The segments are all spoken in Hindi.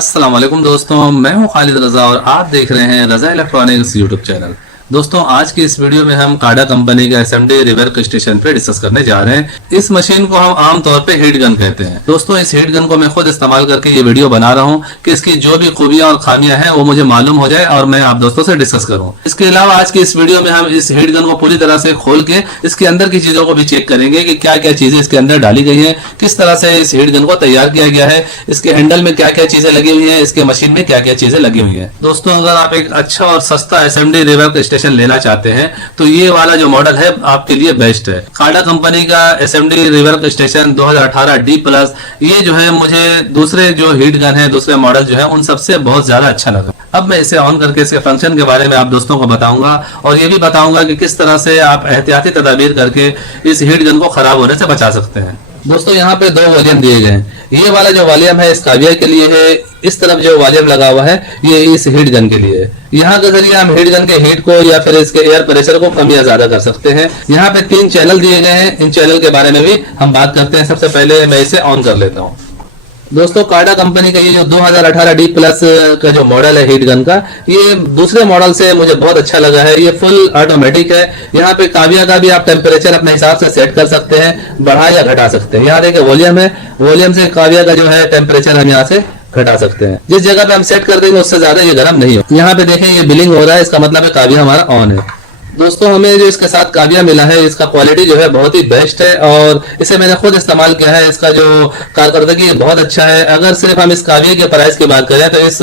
अस्सलाम वालेकुम दोस्तों, मैं हूं खालिद रजा और आप देख रहे हैं रजा इलेक्ट्रॉनिक्स यूट्यूब चैनल। दोस्तों, आज की इस वीडियो में हम काडा कंपनी का एसएमडी रिवर्क स्टेशन पे डिस्कस करने जा रहे हैं। इस मशीन को हम आम तौर पे हीट गन कहते हैं। दोस्तों, इस हीट गन को मैं खुद इस्तेमाल करके ये वीडियो बना रहा हूँ कि इसकी जो भी खूबियां और खामियां हैं वो मुझे मालूम हो जाए और मैं आप दोस्तों से डिस्कस करूँ। इसके अलावा आज की इस वीडियो में हम इस हीट गन को पूरी तरह से खोल के इसके अंदर की चीजों को भी चेक करेंगे कि क्या क्या चीजें इसके अंदर डाली गई है, किस तरह से इस हीट गन को तैयार किया गया है, इसके हैंडल में क्या क्या चीजें लगी हुई है, इसके मशीन में क्या क्या चीजें लगी हुई है। दोस्तों, अगर आप एक अच्छा और सस्ता एसएमडी रिवर्क स्टेशन लेना चाहते हैं तो ये वाला जो मॉडल है आपके लिए बेस्ट है। काडा कंपनी का एसएमडी रिवर्क स्टेशन 2018 D+, ये जो है मुझे दूसरे जो हीट गन है, दूसरे मॉडल जो है उन सबसे बहुत ज्यादा अच्छा लगा। अब मैं इसे ऑन करके इसके फंक्शन के बारे में आप दोस्तों को बताऊंगा और ये भी बताऊंगा कि किस तरह से आप एहतियाती तदाबीर करके इस हीट गन को खराब होने से बचा सकते हैं। दोस्तों, यहाँ पे दो वॉल्यूम दिए गए हैं। ये वाला जो वॉल्यूम है इस काविया के लिए है, इस तरफ जो वॉल्यूम लगा हुआ है ये इस हीट गन के लिए है। यहाँ के जरिए हम हीट गन के हीट को या फिर इसके एयर प्रेशर को कम या ज्यादा कर सकते हैं। यहाँ पे 3 चैनल दिए गए हैं, इन चैनल के बारे में भी हम बात करते हैं। सबसे पहले मैं इसे ऑन कर लेता हूँ। दोस्तों, काडा कंपनी का ये जो 2018 D+ का जो मॉडल है हीट गन का, ये दूसरे मॉडल से मुझे बहुत अच्छा लगा है। ये फुल ऑटोमेटिक है। यहाँ पे काविया का भी आप टेम्परेचर अपने हिसाब से सेट कर सकते हैं, बढ़ा या घटा सकते हैं। यहाँ देखिए वॉल्यूम है, वॉल्यूम से काविया का जो है टेम्परेचर हम यहाँ से घटा सकते हैं। जिस जगह पे हम सेट कर देंगे उससे ज्यादा ये गर्म नहीं हो। यहाँ पे देखें ये बिलिंग हो रहा है, इसका मतलब है काविया हमारा ऑन है। दोस्तों, हमें जो इसके साथ काविया मिला है इसका क्वालिटी जो है बहुत ही बेस्ट है और इसे मैंने खुद इस्तेमाल किया है। इसका जो कारकर्दगी बहुत अच्छा है। अगर सिर्फ हम इस काविया के प्राइस की बात करें तो इस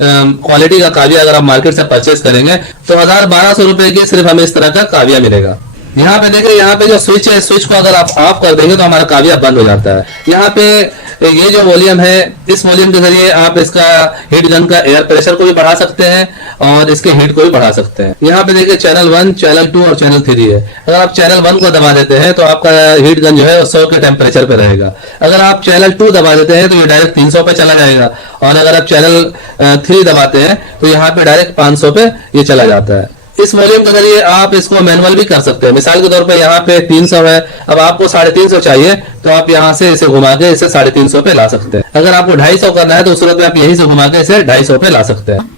क्वालिटी का काविया अगर आप मार्केट से परचेज करेंगे तो 1200 रुपए की सिर्फ हमें इस तरह का काविया मिलेगा। यहाँ पे देखिए, यहाँ पे जो स्विच है, स्विच को अगर आप ऑफ कर देंगे तो हमारा काविया बंद हो जाता है। यहाँ पे ये जो वॉल्यूम है, इस वॉल्यूम के जरिए आप इसका हीट गन का एयर प्रेशर को भी बढ़ा सकते हैं और इसके हीट को भी बढ़ा सकते हैं। यहाँ पे देखिए चैनल 1, चैनल 2 और चैनल 3 है। अगर आप चैनल 1 को दबा देते हैं तो आपका हीट गन जो है 100 के टेम्परेचर पे रहेगा। अगर आप चैनल 2 दबा देते हैं तो ये डायरेक्ट 300 पे चला जाएगा और अगर आप चैनल 3 दबाते हैं तो यहाँ पे डायरेक्ट 500 पे ये चला जाता है। इस वॉल्यूम के जरिए आप इसको मैनुअल भी कर सकते हैं। मिसाल के तौर पे यहाँ पे 300 है, अब आपको 350 चाहिए तो आप यहाँ से इसे घुमा के इसे 350 पे ला सकते हैं। अगर आपको 250 करना है तो उस सूरत में आप यहीं से घुमा के इसे 250 पे ला सकते हैं।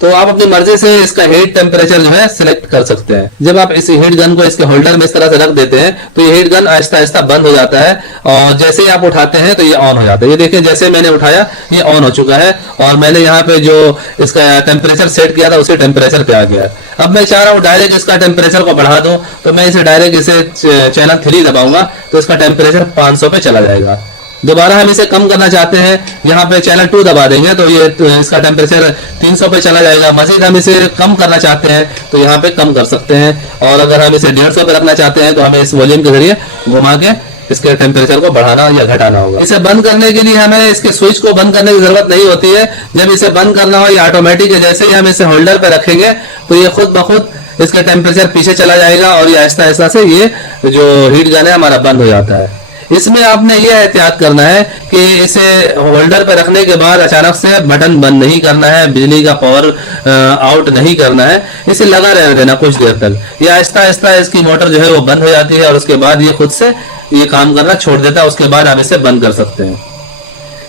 तो आप अपनी मर्जी से इसका हीट टेम्परेचर जो है सिलेक्ट कर सकते हैं। जब आप इस हीट गन को इसके होल्डर में इस तरह से रख देते हैं तो ये हीट गन आहिस्ता आहिस्ता बंद हो जाता है और जैसे ही आप उठाते हैं तो ये ऑन हो जाता है। ये देखिए, जैसे मैंने उठाया ये ऑन हो चुका है और मैंने यहाँ पे जो इसका टेम्परेचर सेट किया था उसी टेम्परेचर पे आ गया है। अब मैं चाह रहा हूँ डायरेक्ट इसका टेम्परेचर को बढ़ा दूं तो मैं इसे डायरेक्ट इसे चैनल 3 दबाऊंगा तो इसका टेम्परेचर 500 पे चला जाएगा। दोबारा हम इसे कम करना चाहते हैं, यहाँ पे चैनल 2 दबा देंगे तो ये इसका टेम्परेचर 300 पे चला जाएगा। मजीद हम इसे कम करना चाहते हैं तो यहाँ पे कम कर सकते हैं और अगर हम इसे 150 पे रखना चाहते हैं तो हमें इस वॉल्यूम के जरिए घुमा के इसके टेम्परेचर को बढ़ाना या घटाना होगा। इसे बंद करने के लिए हमें इसके स्विच को बंद करने की जरूरत नहीं होती है। जब इसे बंद करना हो, ये ऑटोमेटिक है। जैसे ही हम इसे होल्डर पे रखेंगे तो ये खुद ब खुद इसका टेम्परेचर पीछे चला जाएगा और ये आहिस्ता आहिस्ता से ये जो हीट गन है हमारा बंद हो जाता है। इसमें आपने ये एहतियात करना है कि इसे होल्डर पर रखने के बाद अचानक से बटन बंद नहीं करना है, बिजली का पावर आउट नहीं करना है। इसे लगा रहने देना कुछ देर तक। ये आहिस्ता आहिस्ता इसकी मोटर जो है वो बंद हो जाती है और उसके बाद ये खुद से ये काम करना छोड़ देता है। उसके बाद आप इसे बंद कर सकते हैं।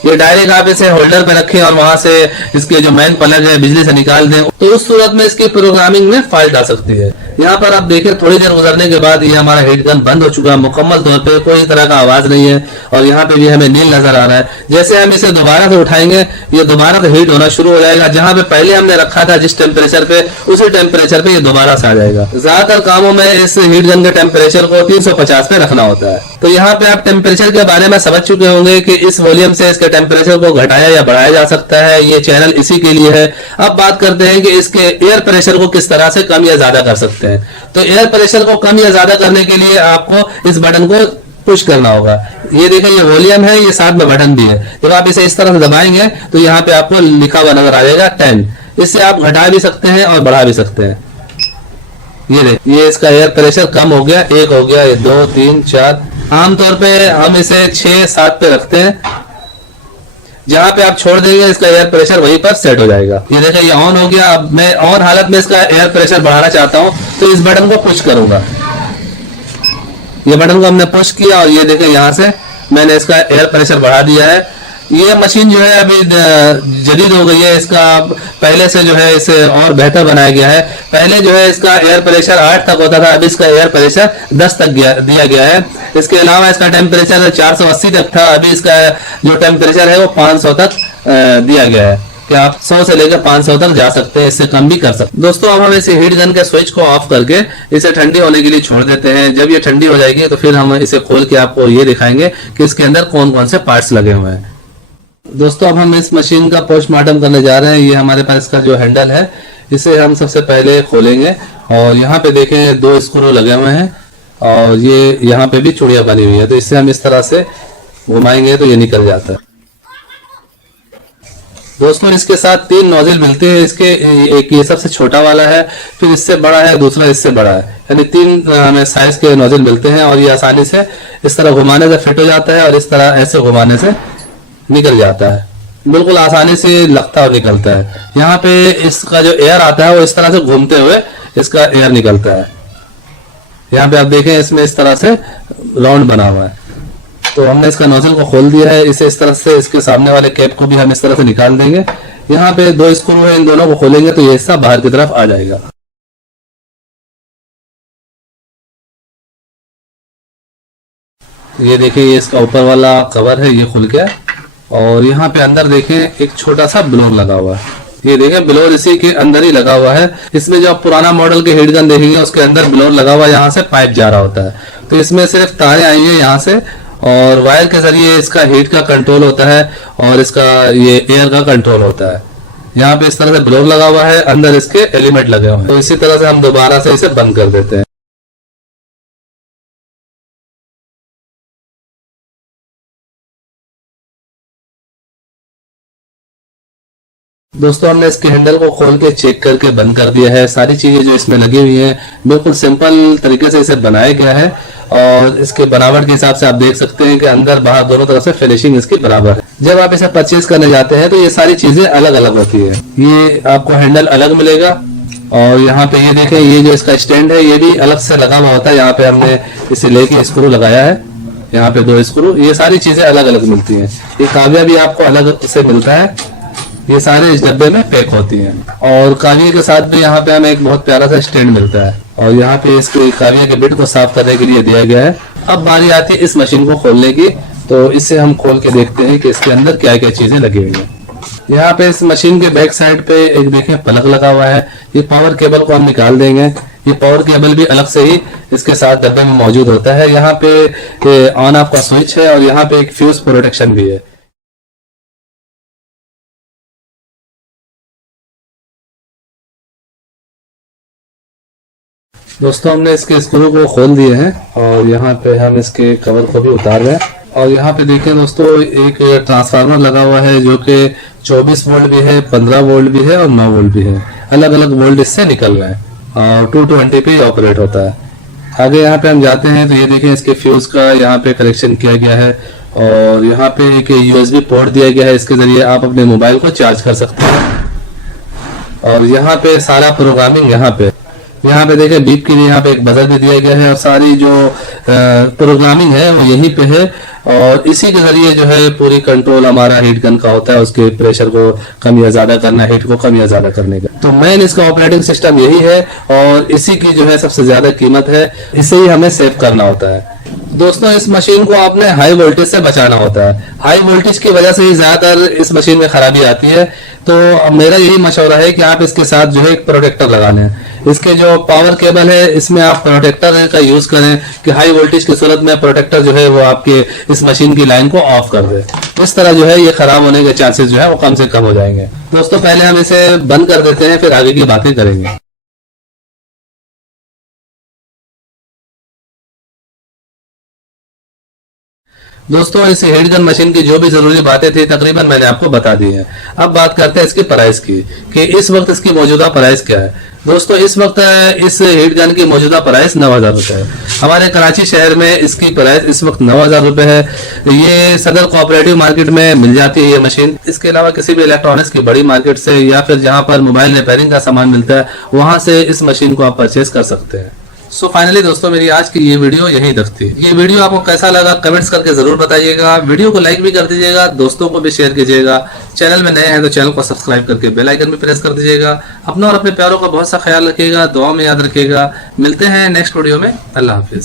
ये डायरेक्ट आप इसे होल्डर पे रखें और वहां से इसके जो मेन प्लग है बिजली से निकाल दें तो उस सूरत में इसकी प्रोग्रामिंग में फॉल्ट आ सकती है। यहाँ पर आप देखें, थोड़ी देर गुजरने के बाद ये हमारा हीट गन बंद हो चुका है मुकम्मल तौर पे, कोई तरह का आवाज नहीं है और यहाँ पे भी हमें नील नजर आ रहा है। जैसे हम इसे दोबारा से उठाएंगे ये दोबारा से हीट होना शुरू हो जाएगा। जहाँ पे पहले हमने रखा था जिस टेम्परेचर पे, उसी टेम्परेचर पे ये दोबारा से आ जाएगा। ज्यादातर कामों में इस हीट गन के टेम्परेचर को 350 पे रखना होता है। तो यहाँ पे आप टेम्परेचर के बारे में समझ चुके होंगे कि इस वॉल्यूम से इसके टेम्परेचर को घटाया या बढ़ाया जा सकता है। ये चैनल इसी के लिए है। अब बात करते हैं कि इसके एयर प्रेशर को किस तरह से कम या ज्यादा कर सकते हैं। तो एयर प्रेशर को कम या ज्यादा करने के लिए आपको इस बटन को पुश करना होगा। ये देखें, ये वॉल्यूम है, ये साथ में बटन भी है। जब आप इसे इस तरह से दबाएंगे तो यहाँ पे आपको लिखा हुआ नजर आ जाएगा 10। इससे आप घटा भी सकते हैं और बढ़ा भी सकते हैं। ये इसका एयर प्रेशर कम हो गया, 1 हो गया, ये 2, 3, 4। आमतौर पे हम इसे 6, 7 पे रखते हैं। जहां पे आप छोड़ देंगे इसका एयर प्रेशर वहीं पर सेट हो जाएगा। ये देखिए, ये ऑन हो गया। अब मैं ऑन हालत में इसका एयर प्रेशर बढ़ाना चाहता हूं तो इस बटन को पुश करूंगा। ये बटन को हमने पुश किया और ये देखिए यहाँ से मैंने इसका एयर प्रेशर बढ़ा दिया है। ये मशीन जो है अभी जदीद हो गई है। इसका पहले से जो है इसे और बेहतर बनाया गया है। पहले जो है इसका एयर प्रेशर 8 तक होता था, अभी इसका एयर प्रेशर 10 तक दिया गया है। इसके अलावा इसका टेम्परेचर 480 तक था, अभी इसका जो टेम्परेचर है वो 500 तक दिया गया है कि आप 100 से लेकर 500 तक जा सकते हैं, इससे कम भी कर सकते हैं। दोस्तों अब हम इसे हीट गन के स्विच को ऑफ करके इसे ठंडी होने के लिए छोड़ देते हैं। जब ये ठंडी हो जाएगी तो फिर हम इसे खोल के आपको ये दिखाएंगे कि इसके अंदर कौन कौन से पार्ट्स लगे हुए हैं। दोस्तों अब हम इस मशीन का पोस्टमार्टम करने जा रहे हैं। ये हमारे पास इसका जो हैंडल है इसे हम सबसे पहले खोलेंगे और यहाँ पे देखें 2 स्क्रू लगे हुए हैं और ये यहाँ पे भी चूड़ियां बनी हुई है, तो इससे हम इस तरह से घुमाएंगे तो ये निकल जाता है। दोस्तों इसके साथ 3 नोजल मिलते हैं। इसके एक ये सबसे छोटा वाला है, फिर इससे बड़ा है, दूसरा इससे बड़ा है, यानी 3 हमें साइज के नोजल मिलते हैं और ये आसानी से इस तरह घुमाने से फिट हो जाता है और इस तरह ऐसे घुमाने से निकल जाता है। बिल्कुल आसानी से लगता और निकलता है। यहाँ पे इसका जो एयर आता है वो इस तरह से घूमते हुए इसका एयर निकलता है। यहाँ पे आप देखें इसमें इस तरह से राउंड बना हुआ है। तो हमने इसका नोजल को खोल दिया है। इसे इस तरह से इसके सामने वाले कैप को भी हम इस तरह से निकाल देंगे। यहाँ पे 2 स्क्रू है, इन दोनों को खोलेंगे तो ये हिस्सा बाहर की तरफ आ जाएगा। ये देखिए ये इसका ऊपर वाला कवर है, ये खुल गया और यहाँ पे अंदर देखें एक छोटा सा ब्लोर लगा हुआ है। ये देखें ब्लोर इसी के अंदर ही लगा हुआ है। इसमें जो आप पुराना मॉडल के हीट गन देखेंगे उसके अंदर ब्लोर लगा हुआ है, यहाँ से पाइप जा रहा होता है। तो इसमें सिर्फ तारें आई हैं यहाँ से और वायर के जरिए इसका हीट का कंट्रोल होता है और इसका ये एयर का कंट्रोल होता है। यहाँ पे इस तरह से ब्लोर लगा हुआ है, अंदर इसके एलिमेंट लगे हुए हैं। तो इसी तरह से हम दोबारा से इसे बंद कर देते हैं। दोस्तों हमने इसके हैंडल को खोल के चेक करके बंद कर दिया है। सारी चीजें जो इसमें लगी हुई हैं बिल्कुल सिंपल तरीके से इसे बनाया गया है और इसके बनावट के हिसाब से आप देख सकते हैं कि अंदर बाहर दोनों तरफ से फिनिशिंग इसकी बराबर है। जब आप इसे परचेज करने जाते हैं तो ये सारी चीजें अलग अलग होती है। ये आपको हैंडल अलग मिलेगा और यहाँ पे ये देखें ये जो इसका स्टैंड है ये भी अलग से लगा हुआ होता है। यहाँ पे हमने इसे लेके स्क्रू लगाया है, यहाँ पे 2 स्क्रू। ये सारी चीजें अलग अलग मिलती है। ये काव्या भी आपको अलग से मिलता है, ये सारे इस डब्बे में पैक होती हैं। और काविया के साथ भी यहाँ पे हमें एक बहुत प्यारा सा स्टैंड मिलता है और यहाँ पे इसके काविया के बिट को साफ करने के लिए दिया गया है। अब बारी आती है इस मशीन को खोलने की, तो इसे हम खोल के देखते हैं कि इसके अंदर क्या क्या चीजें लगी हुई है। यहाँ पे इस मशीन के बैक साइड पे एक देखें प्लग लगा हुआ है। ये पावर केबल को हम निकाल देंगे। ये पावर केबल भी अलग से ही इसके साथ डब्बे में मौजूद होता है। यहाँ पे ऑन ऑफ का स्विच है और यहाँ पे एक फ्यूज प्रोटेक्शन भी है। दोस्तों हमने इसके स्क्रू को खोल दिए हैं और यहाँ पे हम इसके कवर को भी उतार रहे हैं। और यहाँ पे देखें दोस्तों एक ट्रांसफार्मर लगा हुआ है जो कि 24 वोल्ट भी है, 15 वोल्ट भी है और 9 वोल्ट भी है। अलग अलग वोल्ट इससे निकल रहे हैं और 220 पे ऑपरेट होता है। आगे यहाँ पे हम जाते हैं तो ये देखें इसके फ्यूज का यहाँ पे कनेक्शन किया गया है और यहाँ पे एक USB पोर्ट दिया गया है। इसके जरिए आप अपने मोबाइल को चार्ज कर सकते हैं। और यहाँ पे सारा प्रोग्रामिंग यहाँ पे देखें बीप के लिए यहाँ पे एक बजर भी दिया गया है और सारी जो प्रोग्रामिंग है वो यहीं पे है और इसी के जरिए जो है पूरी कंट्रोल हमारा हीट गन का होता है, उसके प्रेशर को कम या ज्यादा करना, हीट को कम या ज्यादा करने का। तो मेन इसका ऑपरेटिंग सिस्टम यही है और इसी की जो है सबसे ज्यादा कीमत है, इसे ही हमें सेव करना होता है। दोस्तों इस मशीन को आपने हाई वोल्टेज से बचाना होता है। हाई वोल्टेज की वजह से ही ज्यादातर इस मशीन में खराबी आती है। तो मेरा यही मशवरा है कि आप इसके साथ जो है एक प्रोटेक्टर लगा लें। इसके जो पावर केबल है इसमें आप प्रोटेक्टर का यूज करें कि हाई वोल्टेज की सूरत में प्रोटेक्टर जो है वो आपके इस मशीन की लाइन को ऑफ कर दे। इस तरह जो है ये खराब होने के चांसेस जो है वो कम से कम हो जाएंगे। दोस्तों पहले हम इसे बंद कर देते हैं, फिर आगे की बातें करेंगे। दोस्तों इस हीट गन मशीन की जो भी जरूरी बातें थी तकरीबन मैंने आपको बता दी है। अब बात करते हैं इसकी प्राइस की कि इस वक्त इसकी मौजूदा प्राइस क्या है। दोस्तों इस वक्त इस हीट गन की मौजूदा प्राइस 9,000 रुपए है। हमारे कराची शहर में इसकी प्राइस इस वक्त 9,000 रुपए है। ये सदर कोऑपरेटिव मार्केट में मिल जाती है ये मशीन। इसके अलावा किसी भी इलेक्ट्रॉनिक्स की बड़ी मार्केट से या फिर जहां पर मोबाइल रिपेयरिंग का सामान मिलता है वहां से इस मशीन को आप परचेज कर सकते हैं। सो फाइनली दोस्तों मेरी आज की ये वीडियो यहीं तक थी। ये वीडियो आपको कैसा लगा कमेंट्स करके जरूर बताइएगा। वीडियो को लाइक भी कर दीजिएगा, दोस्तों को भी शेयर कीजिएगा। चैनल में नए हैं तो चैनल को सब्सक्राइब करके बेल आइकन भी प्रेस कर दीजिएगा। अपना और अपने प्यारों का बहुत सा ख्याल रखिएगा, दुआ में याद रखिएगा। मिलते हैं नेक्स्ट वीडियो में। अल्लाह हाफिज।